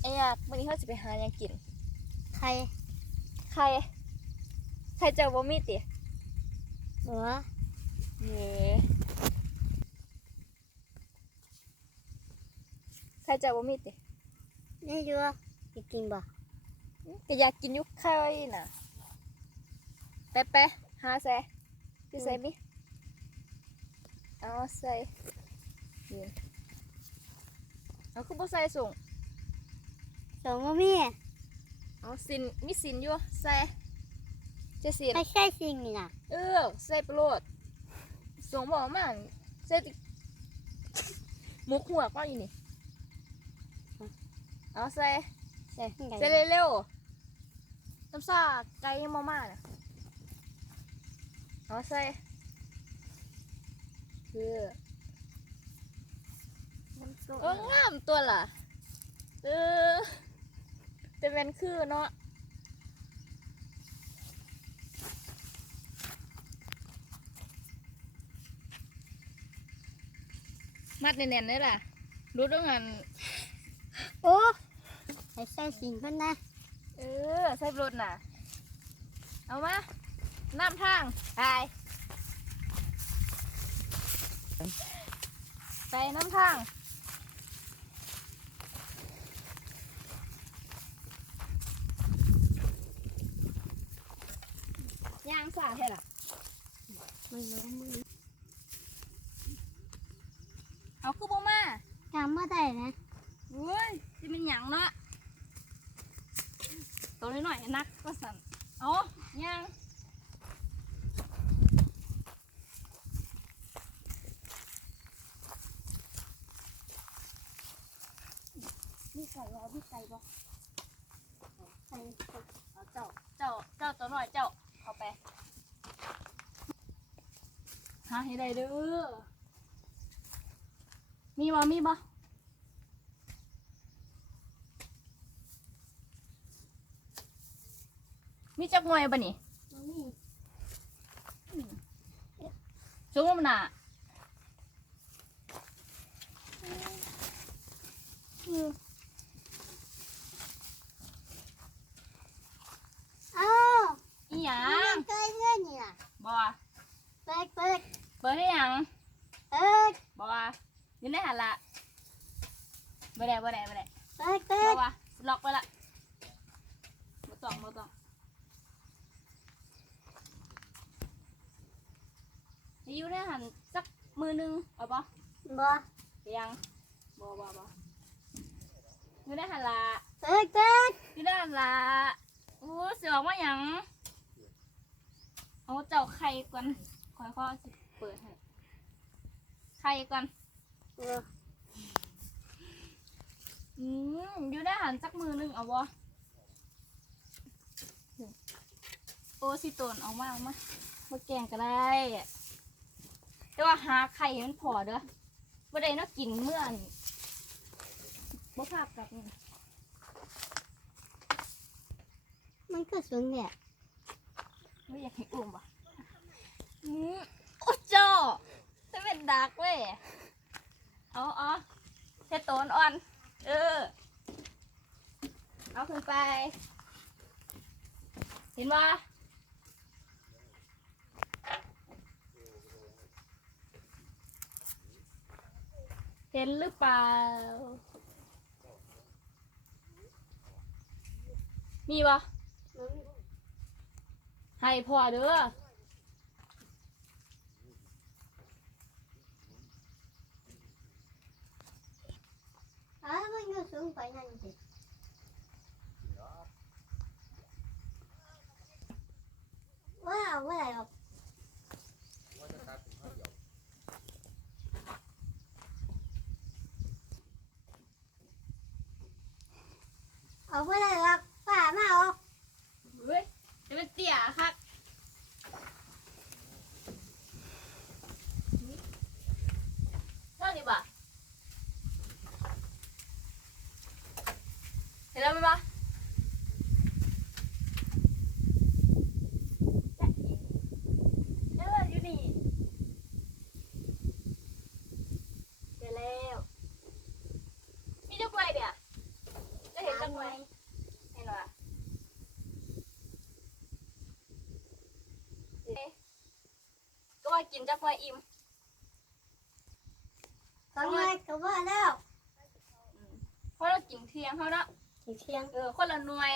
ไอ้ยากวันนี้เขาจะไปหาหยังกิน ใครใคร ใครเจอบ่มีติหัวเย้ใครเจอบ่มีตินี่อยู่จะกินบ่ก็อยากกินอยุคไข่น่ะไปไปหาใส่คือใส่มิเอาใส่ยืนเอาคือบ่ใส่ส่งส องก็มีเอาสินมีสินอยู่ใส่จะสินไม่ใช่สิ่งนี่นะเออใส่ประโลดส่งบอกมาใส่ติมุกหัวก็อยู่นี่เอาใส่ใช่ที่ไหนใส่เร็วๆน้ำซาไก่มาม่าน่ะเอาใส่คือมันสุกเอองามตัวล่ะเออ จะเป็นคือเนาะมัดแน่นๆเลยล่ะ รู้ด้วยกันโอ้ไม่ใช่สิ่งคนนะเออ ใส่รถน่ะ เอามาน้ำทางไปไปน้ำทาง ย่างสาเท่ล่ะมันรู้มือเอาคือบ่มาจำไม่ได้นะเว้ยจะเป็นหยังเนาะตัวน้อยหน่อยๆนักก็สั่นเอาย่างมีไก่บ่มีไก่บ่ใส่เอาเจ้าเจ้าเจ้าตัวหน่อยเจ้า เข้าไปหาให้ได้เด้อ มีบ่มีบ่มีจักหน่วยบ่นี่มันมีสูงมันน่ะอ้าว อีหยั มั ง นเกิดเงินนี่นะ บ่ เปิดเปิดเปิดให้หยังเปิดบ่อยังได้หันละบ่ได้บ่ได้บ่ได้เปิดเปิบ่ดว่าล็อกไปละบ่ต้องบ่ต้องให้อยู่ได้หันสักมือหนึงเอาบ่บ่ไปยังบ่บ่บ่อยู่ได้หันละ เปิดเปิดอยู่ได้หันละโอ้เสือออกมาหยังเอาเจ้าไข่ก่อนค่อยๆสิ เปิดให้ไข่ก่อนเอออืมอยู่ได้หันสักมือหนึงเอาบ่โอ้สิตนเอามาเอามามาแกงก็ได้แต่ว่าหาไข่ให้มันพอเด้อบ่ได้เนาะกินเมื่อนบ่ภาพกลับนี่มันก็สูงเนี่ยไม่อยากให้อุ้มป่ะอืม โอ้เจ้าจะเป็นดักเว้ย เอาเอาเทโตนอ่อน เออ เอาขึ้นไป เห็นว่าเห็นหรือเปล่า มีปะให้พ่อเด้อาวมันก็สูง ไปนั่นสิว้าวว่าอะไรหรอกเอาไม่ได้หรอกป้ามาเอา เฮ้ยจะเป็นเตี่ยครับเท่านี้ปะเห็นแล้วไหมปะเอออยู่นี่เดี๋ยวแล้ว มีเจ้ากล้วยเดี๋ยวจะเห็น หน่วยให้หน่อยเอ๊ะ ก็ว่ากินจักหน่วยอิ่มทำไมก็ว่าแล้วเพราะเรากินเที่ยงเขาเนาะถึงเที่ยง เออคนละหน่วย